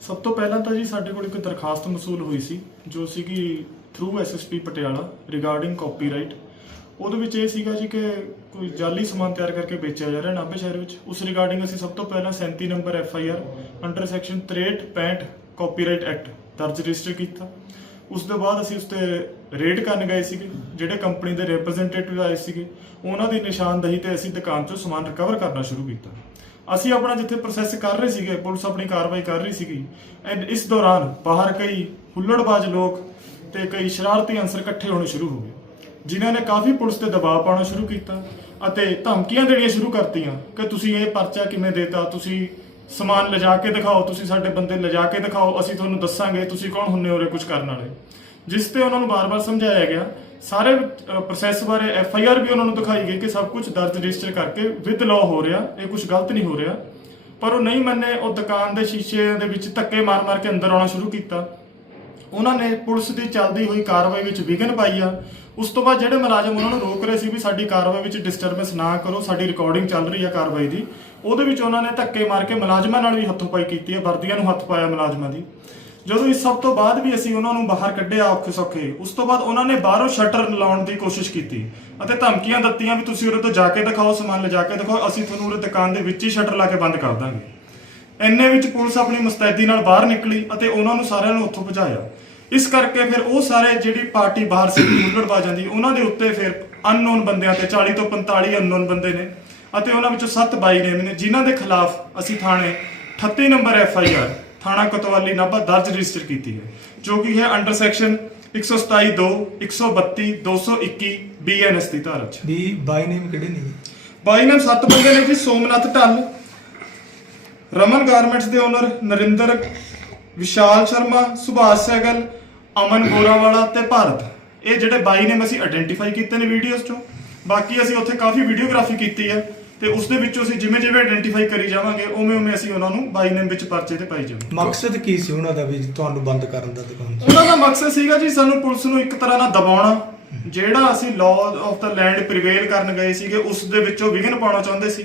ਸਭ ਤੋਂ ਪਹਿਲਾਂ ਤਾਂ ਜੀ ਸਾਡੇ ਕੋਲ ਇੱਕ ਦਰਖਾਸਤ ਮਸੂਲ ਹੋਈ ਸੀ, ਜੋ ਸੀਗੀ through SSP Patiala regarding copyright ਉਹਦੇ ਵਿੱਚ ਇਹ ਸੀਗਾ ਜੀ ਕਿ ਕੋਈ ਜਾਲੀ ਸਮਾਨ ਤਿਆਰ ਕਰਕੇ ਵੇਚਿਆ ਜਾ ਰਿਹਾ ਨਾਭੇ ਸ਼ਹਿਰ ਵਿੱਚ। ਉਸ ਰਿਗਾਰਡਿੰਗ ਅਸੀਂ ਸਭ ਤੋਂ ਪਹਿਲਾਂ 37 number F I R under section 63 65 copyright act ਦਰਜ ਰਜਿਸਟਰ ਕੀਤਾ। ਉਸ ਤੋਂ ਬਾਅਦ ਅਸੀਂ ਉਸ ਤੇ ਰੇਡ ਕਰਨ ਗਏ ਸੀਗੇ। ਜਿਹੜੇ ਕੰਪਨੀ ਦੇ ਰਿਪਰੈਜ਼ੈਂਟੇਟਿਵ ਆਏ ਸੀਗੇ, ਉਹਨਾਂ ਦੀ ਨਿਸ਼ਾਨਦੇਹੀ ਤੇ ਅਸੀਂ ਦੁਕਾਨ ਚੋਂ ਸਮਾਨ ਰਿਕਵਰ ਕਰਨਾ ਸ਼ੁਰੂ ਕੀਤਾ। ਅਸੀਂ ਆਪਣਾ ਜਿੱਥੇ ਪ੍ਰੋਸੈਸ ਕਰ ਰਹੇ ਸੀਗੇ, ਪੁਲਿਸ ਆਪਣੀ ਕਾਰਵਾਈ ਕਰ ਰਹੀ ਸੀਗੀ। ਐਂਡ ਇਸ ਦੌਰਾਨ ਬਾਹਰ ਕਈ ਹੁੱਲੜਬਾਜ਼ ਲੋਕ ਤੇ ਕਈ ਸ਼ਰਾਰਤੀ ਅੰਸਰ ਇਕੱਠੇ ਹੋਣੇ ਸ਼ੁਰੂ ਹੋ ਗਏ, ਜਿਨ੍ਹਾਂ ਨੇ ਕਾਫੀ ਪੁਲਿਸ ਤੇ ਦਬਾਅ ਪਾਉਣਾ ਸ਼ੁਰੂ ਕੀਤਾ ਅਤੇ ਧਮਕੀਆਂ ਦੇਣੀਆਂ ਸ਼ੁਰੂ ਕਰਤੀਆਂ ਕਿ ਤੁਸੀਂ ਇਹ ਪਰਚਾ ਕਿਵੇਂ ਦੇਤਾ, ਤੁਸੀਂ ਸਮਾਨ ਲਿਜਾ ਕੇ ਦਿਖਾਓ, ਤੁਸੀਂ ਸਾਡੇ ਬੰਦੇ ਲਿਜਾ ਕੇ ਦਿਖਾਓ, ਅਸੀਂ ਤੁਹਾਨੂੰ ਦੱਸਾਂਗੇ ਤੁਸੀਂ ਕੌਣ ਹੁੰਨੇ ਹੋਰੇ ਕੁਝ ਕਰਨ ਵਾਲੇ। ਜਿਸ ਤੇ ਉਹਨਾਂ ਨੂੰ ਬਾਰ-ਬਾਰ ਸਮਝਾਇਆ ਗਿਆ। ਸਾਰੇ ਪ੍ਰੋਸੈਸ ਬਾਰੇ ਐਫ ਆਈ ਆਰ ਵੀ ਉਹਨਾਂ ਨੂੰ ਦਿਖਾਈ ਗਈ ਕਿ ਸਭ ਕੁਝ ਦਰਜ ਰਜਿਸਟਰ ਕਰਕੇ ਵਿਦ ਲਾਅ ਹੋ ਰਿਹਾ, ਇਹ ਕੁਝ ਗਲਤ ਨਹੀਂ ਹੋ ਰਿਹਾ। ਪਰ ਉਹ ਨਹੀਂ ਮੰਨੇ, ਉਹ ਦੁਕਾਨ ਦੇ ਸ਼ੀਸ਼ੇ ਦੇ ਵਿੱਚ ਧੱਕੇ ਮਾਰ-ਮਾਰ ਕੇ ਅੰਦਰ ਆਉਣਾ ਸ਼ੁਰੂ ਕੀਤਾ। ਉਹਨਾਂ ਨੇ ਪੁਲਿਸ ਦੀ ਚੱਲਦੀ ਹੋਈ ਕਾਰਵਾਈ ਵਿੱਚ ਵਿਘਨ ਪਾਈ ਆ। ਉਸ ਤੋਂ ਬਾਅਦ ਜਿਹੜੇ ਮੁਲਾਜ਼ਮ ਉਹਨਾਂ ਨੂੰ ਰੋਕ ਰਹੇ ਸੀ ਵੀ ਸਾਡੀ ਕਾਰਵਾਈ ਵਿੱਚ ਡਿਸਟਰਬੈਂਸ ਨਾ ਕਰੋ, ਸਾਡੀ ਰਿਕਾਰਡਿੰਗ ਚੱਲ ਰਹੀ ਆ ਕਾਰਵਾਈ ਦੀ, ਉਹਦੇ ਵਿੱਚ ਉਹਨਾਂ ਨੇ ਧੱਕੇ ਮਾਰ ਕੇ ਮੁਲਾਜ਼ਮਾਂ ਨਾਲ ਵੀ ਹੱਥੋਂ-ਪਾਈ ਕੀਤੀ ਆ, ਵਰਦੀਆਂ ਨੂੰ ਹੱਥ ਪਾਇਆ ਮੁਲਾਜ਼ਮਾਂ ਦੀ। ਜਦੋਂ ਇਸ ਸਭ ਤੋਂ ਬਾਅਦ ਵੀ ਅਸੀਂ ਉਹਨਾਂ ਨੂੰ ਬਾਹਰ ਕੱਢਿਆ ਔਖੇ ਸੌਖੇ, ਉਸ ਤੋਂ ਬਾਅਦ ਉਹਨਾਂ ਨੇ ਬਾਹਰੋਂ ਸ਼ਟਰ ਲਾਉਣ ਦੀ ਕੋਸ਼ਿਸ਼ ਕੀਤੀ ਅਤੇ ਧਮਕੀਆਂ ਦਿੱਤੀਆਂ ਵੀ ਤੁਸੀਂ ਉਰੇ ਤੋਂ ਜਾ ਕੇ ਦਿਖਾਓ, ਸਮਾਨ ਲਿਜਾ ਕੇ ਦਿਖਾਓ, ਅਸੀਂ ਤੁਹਾਨੂੰ ਉਰੇ ਦੁਕਾਨ ਦੇ ਵਿੱਚ ਹੀ ਸ਼ਟਰ ਲਾ ਕੇ ਬੰਦ ਕਰ ਦਾਂਗੇ। ਇੰਨੇ ਵਿੱਚ ਪੁਲਿਸ ਆਪਣੀ ਮੁਸਤੈਦੀ ਨਾਲ ਬਾਹਰ ਨਿਕਲੀ ਅਤੇ ਉਹਨਾਂ ਨੂੰ ਸਾਰਿਆਂ ਨੂੰ ਉੱਥੋਂ ਭਜਾਇਆ। ਇਸ ਕਰਕੇ ਫਿਰ ਉਹ ਸਾਰੇ ਜਿਹੜੀ ਪਾਰਟੀ ਬਾਹਰ ਸੀ ਮੁੱਢੜਬਾਜ਼ਾਂ ਦੀ ਉਹਨਾਂ ਦੇ ਉੱਤੇ ਫਿਰ ਅਨਨੋਨ ਬੰਦਿਆਂ ਤੇ 40 ਤੋਂ 45 ਅਨਨੋਨ ਬੰਦੇ ਨੇ ਅਤੇ ਉਹਨਾਂ ਵਿੱਚੋਂ 7 ਬਾਈ ਨੇਮ ਨੇ, ਜਿਨ੍ਹਾਂ ਦੇ ਖਿਲਾਫ ਅਸੀਂ ਥਾਣੇ 38 ਨੰਬਰ ਐਫ ਆਈ ਆਰ ਥਾਣਾ ਕੋਤਵਾਲੀ ਨਾਭਾ ਦਰਜ ਰਜਿਸਟਰ ਕੀਤੀ ਹੈ ਜੋ ਕਿ ਹੈ ਅੰਡਰ ਸੈਕਸ਼ਨ 127 2 132 221 ਬੀਐਨਐਸ ਦੀ ਧਾਰਾ 'ਚ। ਵੀ ਬਾਈ ਨੇਮ ਕਿਹੜੇ ਨੇ? ਜੀ? ਬਾਈ ਨਾਮ ਸੱਤ ਬੰਦੇ ਨੇ ਜੀ ਸੋਮਨਾਥ ਢੱਲ ਰਮਨ ਗਾਰਮੈਂਟਸ ਦੇ ਓਨਰ ਨਰਿੰਦਰ ਵਿਸ਼ਾਲ ਸ਼ਰਮਾ ਸੁਭਾਸ਼ ਸੈਗਲ ਅਮਨ ਗੋਰਾਵਾਲਾ ਤੇ ਭਾਰਤ। ਇਹ ਜਿਹੜੇ ਬਾਈ ਨੇ ਅਸੀਂ ਆਇਡੈਂਟੀਫਾਈ ਕੀਤੇ ਨੇ ਵੀਡੀਓਜ਼ ਚੋਂ। ਬਾਕੀ ਅਸੀਂ ਉੱਥੇ ਕਾਫੀ ਵੀਡੀਓਗ੍ਰਾਫੀ ਕੀਤੀ ਹੈ। ਤੇ ਉਸ ਦੇ ਵਿੱਚੋਂ ਅਸੀਂ ਜਿਵੇਂ ਜਿਵੇਂ ਆਇਡੈਂਟੀਫਾਈ ਕਰੀ ਜਾਵਾਂਗੇ ਉਵੇਂ ਉਵੇਂ ਅਸੀਂ ਉਹਨਾਂ ਨੂੰ ਬਾਈ ਨੇਮ ਵਿੱਚ ਪਰਚੇ ਤੇ ਪਾਈ ਜਾਵਾਂਗੇ। ਮਕਸਦ ਕੀ ਸੀ ਉਹਨਾਂ ਦਾ ਵੀ ਤੁਹਾਨੂੰ ਬੰਦ ਕਰਨ ਦਾ ਦੁਕਾਨ ਉਹਨਾਂ ਦਾ ਮਕਸਦ ਸੀਗਾ ਜੀ ਸਾਨੂੰ ਪੁਲਿਸ ਨੂੰ ਇੱਕ ਤਰ੍ਹਾਂ ਨਾਲ ਦਬਾਉਣਾ। ਜਿਹੜਾ ਅਸੀਂ law of the land prevail ਕਰਨ ਗਏ ਸੀਗੇ ਉਸ ਦੇ ਵਿੱਚੋਂ ਵਿਘਨ ਪਾਉਣਾ ਚਾਹੁੰਦੇ ਸੀ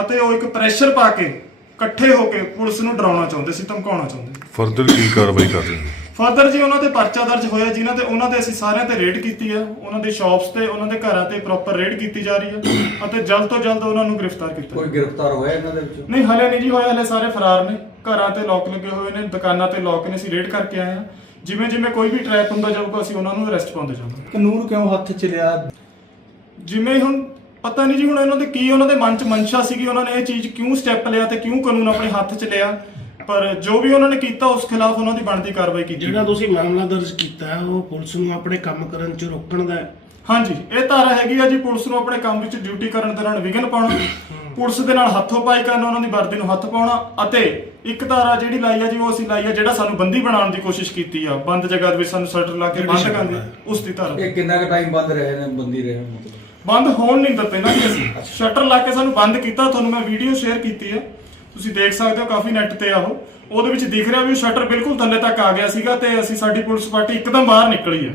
ਅਤੇ ਉਹ ਇੱਕ ਪ੍ਰੈਸ਼ਰ ਪਾ ਕੇ ਇਕੱਠੇ ਹੋ ਕੇ ਪੁਲਿਸ ਨੂੰ ਡਰਾਉਣਾ ਚਾਹੁੰਦੇ ਸੀ ਧਮਕਾਉਣਾ ਚਾਹੁੰਦੇ ਸੀ। ਫਰਦਰ ਕੀ ਕਾਰਵਾਈ ਕਰ ਰਹੇ ਫਰਦਰ ਜੀ ਉਹਨਾਂ ਤੇ ਪਰਚਾ ਦਰਜ ਹੋਇਆ ਜਿਨ੍ਹਾਂ ਤੇ ਉਹਨਾਂ ਦੇ ਅਸੀਂ ਸਾਰਿਆਂ ਤੇ ਰੇਡ ਕੀਤੀ ਹੈ ਉਹਨਾਂ ਦੇ ਸ਼ਾਪਸ ਤੇ ਉਹਨਾਂ ਦੇ ਘਰਾਂ ਤੇ ਪ੍ਰੋਪਰ ਰੇਡ ਕੀਤੀ ਜਾ ਰਹੀ ਹੈ ਅਤੇ ਜਲਦ ਤੋਂ ਜਲਦ ਉਹਨਾਂ ਨੂੰ ਗ੍ਰਿਫਤਾਰ ਕੀਤਾ ਕੋਈ ਗ੍ਰਿਫਤਾਰ ਹੋਇਆ ਇਹਨਾਂ ਦੇ ਵਿੱਚੋਂ? ਨਹੀਂ ਹਲੇ ਨਹੀਂ ਜੀ ਹੋਇਆ ਹਲੇ ਸਾਰੇ ਫਰਾਰ ਨੇ। ਘਰਾਂ ਤੇ ਲੋਕ ਲੱਗੇ ਹੋਏ ਨੇ ਦੁਕਾਨਾਂ ਤੇ ਲੋਕ ਨੇ ਅਸੀਂ ਰੇਡ ਕਰਕੇ ਆਏ ਹਾਂ ਜਿਵੇਂ ਜਿਵੇਂ ਕੋਈ ਵੀ ਟ੍ਰੈਪ ਹੁੰਦਾ ਜਾਊਗਾ ਅਸੀਂ ਉਹਨਾਂ ਨੂੰ ਅਰੈਸਟ ਪਾਉਂਦੇ ਜਾਵਾਂਗੇ ਕਾਨੂੰਨ ਕਿਉਂ ਹੱਥ ਚ ਲਿਆ? ਜਿਵੇਂ ਹੁਣ ਪਤਾ ਨਹੀਂ ਜੀ ਹੁਣ ਇਹਨਾਂ ਦੇ ਕੀ ਉਹਨਾਂ ਦੇ ਮਨ ਚ ਮਨਸ਼ਾ ਸੀਗੀ ਉਹਨਾਂ ਨੇ ਇਹ ਚੀਜ਼ ਕਿਉਂ ਸਟੈਪ ਲਿਆ ਤੇ ਕਿਉਂ ਕਾਨੂੰਨ ਆਪਣੇ ਹੱਥ ਚ ਲਿਆ? ਪਰ ਜੋ ਵੀ ਉਹਨਾਂ ਨੇ ਕੀਤਾ ਉਸ ਖਿਲਾਫ ਉਹਨਾਂ ਦੀ ਬਣਦੀ ਕਾਰਵਾਈ ਕੀਤੀ ਜਿਹੜਾ ਤੁਸੀਂ ਮਾਮਲਾ ਦਰਜ ਕੀਤਾ ਹੈ ਉਹ ਪੁਲਿਸ ਨੂੰ ਆਪਣੇ ਕੰਮ ਕਰਨ ਚ ਰੋਕਣ ਦਾ ਹੈ। ਹਾਂਜੀ ਇਹ ਧਾਰਾ ਹੈਗੀ ਆ ਜੀ ਪੁਲਿਸ ਨੂੰ ਆਪਣੇ ਕੰਮ ਵਿੱਚ ਡਿਊਟੀ ਕਰਨ ਦੌਰਾਨ ਵਿਘਨ ਪਾਉਣਾ। ਪੁਲਿਸ ਦੇ ਨਾਲ ਹੱਥੋਂ ਪਾਈ ਕਰਨਾ ਉਹਨਾਂ ਦੀ ਵਰਦੀ ਨੂੰ ਹੱਥ ਪਾਉਣਾ ਅਤੇ ਇੱਕ ਧਾਰਾ ਜਿਹੜੀ ਲਾਈ ਆ ਜੀ ਉਹ ਅਸੀਂ ਲਾਈ ਆ ਜਿਹੜਾ ਸਾਨੂੰ ਬੰਦੀ ਬਣਾਉਣ ਦੀ ਕੋਸ਼ਿਸ਼ ਕੀਤੀ ਆ। ਬੰਦ ਜਗ੍ਹਾ ਦੇ ਵਿੱਚ ਸਾਨੂੰ ਸ਼ਟਰ ਲਾ ਕੇ ਬੰਦ ਕਰਨ ਦੀ ਉਸ ਦੀ ਧਾਰਾ। ਇਹ ਕਿੰਨਾ ਕੁ ਟਾਈਮ ਬੰਦ ਰਹੇ ਨੇ ਬੰਦੀ ਰਹੇ ਮਤਲਬ? ਬੰਦ ਹੋਣ ਨਹੀਂ ਦਿੱਤੇ ਨਾ। ਜੀ ਅਸੀਂ ਸ਼ਟਰ ਲਾ ਕੇ ਸਾਨੂੰ ਬੰਦ ਕੀਤਾ। ਤੁਹਾਨੂੰ ਮੈਂ ਵੀਡੀਓ ਸ਼ੇਅਰ ਕੀਤੀ ਹੈ ਤੁਸੀਂ ਦੇਖ ਸਕਦੇ ਹੋ ਕਾਫੀ ਨੈਟ ਤੇ ਆ ਉਹ। ਉਹਦੇ ਵਿੱਚ ਦਿਖ ਰਿਹਾ ਵੀ ਸ਼ਟਰ ਬਿਲਕੁਲ ਥੱਲੇ ਤੱਕ ਆ ਗਿਆ ਸੀਗਾ ਤੇ ਅਸੀਂ ਸਾਡੀ ਪੁਲਿਸ ਪਾਰਟੀ ਇੱਕਦਮ ਬਾਹਰ ਨਿਕਲੀ ਹੈ।